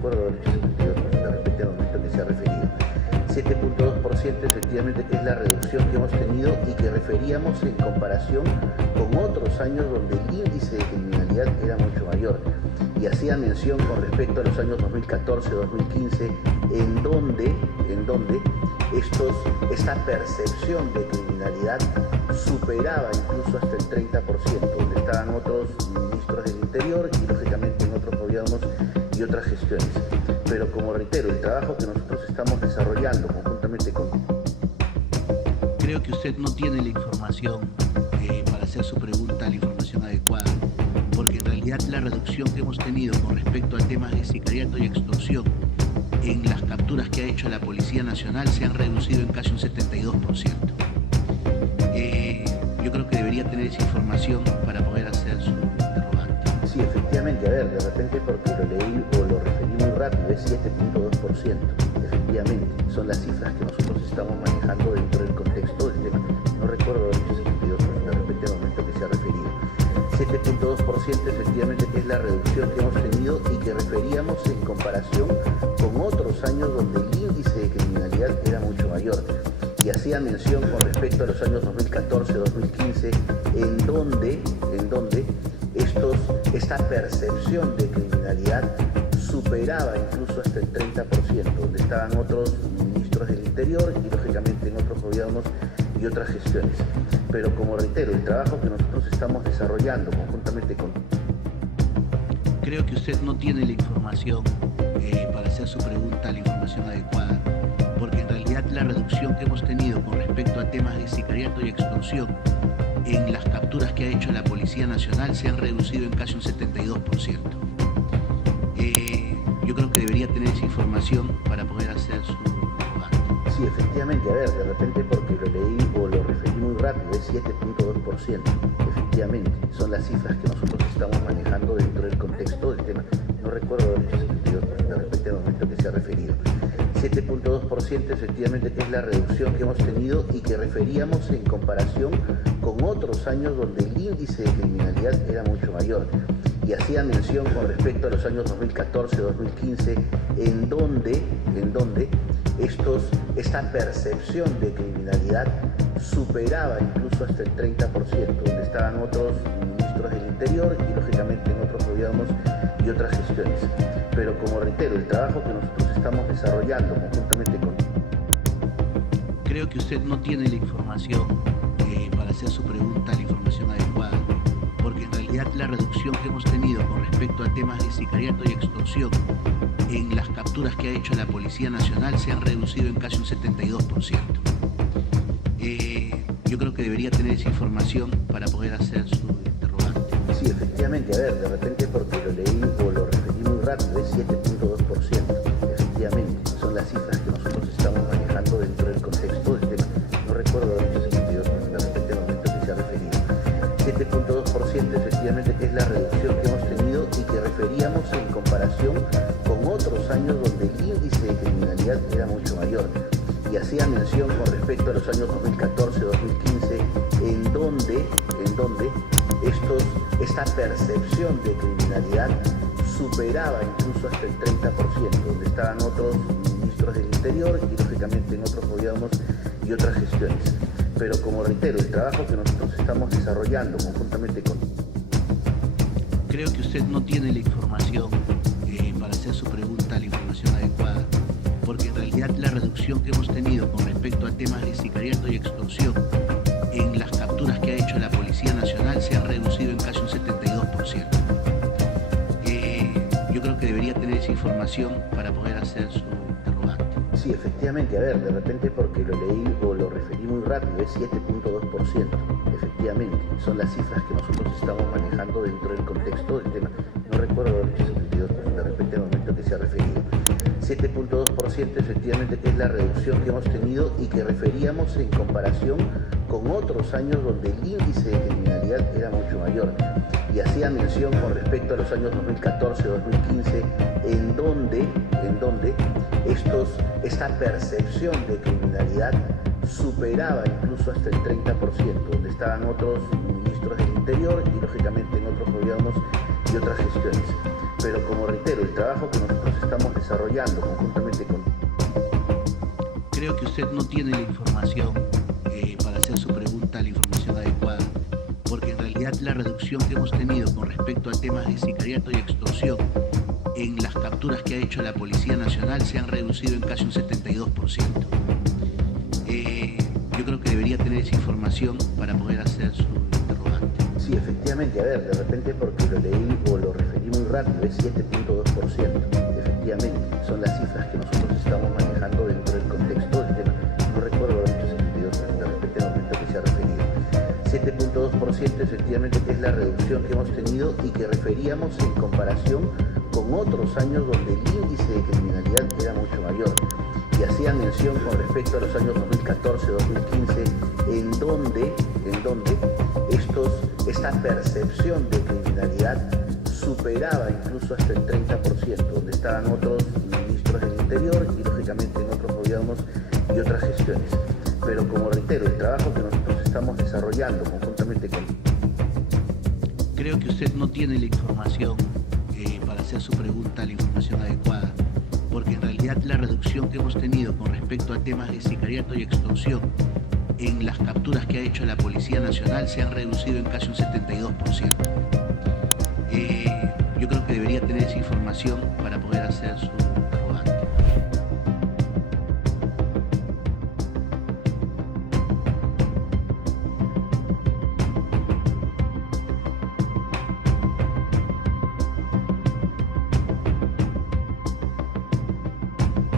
recuerdo haber hecho ese sentido de repente al momento que se ha referido. 7.2% efectivamente, que es la reducción que hemos tenido y que referíamos en comparación con otros años donde el índice de criminalidad era mucho mayor. Y hacía mención con respecto a los años 2014-2015, en donde esta percepción de criminalidad superaba incluso hasta el 30%, donde estaban otros ministros del Interior y lógicamente en otros gobiernos y otras gestiones. Pero como reitero, el trabajo que nosotros estamos desarrollando conjuntamente con... Creo que usted no tiene la información para hacer su pregunta, la información adecuada, porque en realidad la reducción que hemos tenido con respecto a temas de sicariato y extorsión en las capturas que ha hecho la Policía Nacional se han reducido en casi un 72%. Yo creo que debería tener esa información para poder hacer su interrogante. Sí, efectivamente, a ver, de repente porque lo leí o lo referí muy rápido, es 7.2%. Efectivamente, son las cifras que nosotros estamos manejando dentro del contexto del tema. No recuerdo haber dicho 72%, de repente al momento que se ha referido. 7.2% efectivamente, que es la reducción que hemos tenido y que referíamos en comparación con otros años donde el índice de criminalidad era mucho mayor. Y hacía mención con respecto a los años 2014-2015, en donde esta percepción de criminalidad superaba incluso hasta el 30%, donde estaban otros ministros del Interior y lógicamente en otros gobiernos y otras gestiones. Pero como reitero, el trabajo que nosotros estamos desarrollando conjuntamente con... Creo que usted no tiene la información para hacer su pregunta, la información adecuada, porque en realidad la reducción que hemos tenido con respecto a temas de sicariato y extorsión en las capturas que ha hecho la Policía Nacional se han reducido en casi un 72%. Yo creo que debería tener esa información para poder hacer su interrogante. Sí, efectivamente, a ver, de repente porque lo leí o lo referí muy rápido, es 7.2%. Efectivamente, son las cifras que nosotros estamos manejando dentro del contexto del tema. No recuerdo haber hecho ese sentido de repente al momento que se ha referido. 7.2% efectivamente, que es la reducción que hemos tenido y que referíamos en comparación con otros años donde el índice de criminalidad era mucho mayor. Y hacía mención con respecto a los años 2014-2015, en donde esta percepción de criminalidad superaba incluso hasta el 30%, donde estaban otros ministros del Interior y lógicamente en otros gobiernos y otras gestiones. Pero como reitero, el trabajo que nosotros estamos desarrollando conjuntamente con... Creo que usted no tiene la información para hacer su pregunta, la información adecuada, porque en realidad la reducción que hemos tenido con respecto a temas de sicariato y extorsión en las capturas que ha hecho la Policía Nacional se han reducido en casi un 72%. Yo creo que debería tener esa información para poder hacer su interrogante. Sí, efectivamente, a ver, de repente porque lo leí o lo referí muy rápido, es 7.2%. Efectivamente, son las cifras que nosotros estamos manejando dentro del contexto del tema. No recuerdo haber hecho ese sentido de repente al momento que se ha referido. 7.2% efectivamente, que es la reducción que hemos tenido y que referíamos en comparación con otros años donde el índice de criminalidad era mucho mayor. Y hacía mención con respecto a los años 2014-2015, en donde esta percepción de criminalidad superaba incluso hasta el 30%, donde estaban otros ministros del Interior y lógicamente en otros gobiernos y otras gestiones. Pero como reitero, el trabajo que nosotros estamos desarrollando conjuntamente con... Creo que usted no tiene la información para hacer su pregunta, la información adecuada, porque en realidad la reducción que hemos tenido con respecto a temas de sicariato y extorsión en las capturas que ha hecho la Policía Nacional se han reducido en casi un 72%. Yo creo que debería tener esa información para poder hacer su interrogante. Sí, efectivamente, a ver, de repente porque lo leí o lo referí muy rápido, es 7.2%. Efectivamente, son las cifras que nosotros estamos manejando dentro del contexto del tema. No recuerdo haber hecho ese sentido de repente al momento que se ha referido. 7.2% efectivamente, que es la reducción que hemos tenido y que referíamos en comparación con otros años donde el índice de criminalidad era mucho mayor. Y hacía mención con respecto a los años 2014-2015, en donde esta percepción de criminalidad superaba incluso hasta el 30%, donde estaban otros ministros del Interior y lógicamente en otros gobiernos y otras gestiones. Pero como reitero, el trabajo que nosotros estamos desarrollando conjuntamente con... Creo que usted no tiene la información para hacer su pregunta, la información adecuada, porque en realidad la reducción que hemos tenido con respecto a temas de sicariato y extorsión en las capturas que ha hecho la Policía Nacional se han reducido en casi un 72%. Yo creo que debería tener esa información para poder hacer su interrogante. Sí, efectivamente, a ver, de repente porque lo leí o lo referí muy rápido, es 7.2%. Efectivamente, son las cifras que nosotros estamos manejando dentro del contexto del tema. No recuerdo haber dicho 72, de repente en el momento que se ha referido. 7.2% efectivamente que es la reducción que hemos tenido y que referíamos en comparación con otros años donde el índice de criminalidad era mucho mayor. Y hacía mención con respecto a los años 2014, 2015, en donde esta percepción de criminalidad superaba incluso hasta el 30%, donde estaban otros ministros del Interior y lógicamente en otros gobiernos y otras gestiones. Pero como reitero, el trabajo que nosotros estamos desarrollando conjuntamente con... Creo que usted no tiene la información para hacer su pregunta, la información adecuada, porque en realidad la reducción que hemos tenido con respecto a temas de sicariato y extorsión en las capturas que ha hecho la Policía Nacional se han reducido en casi un 72%. Yo creo que debería tener esa información para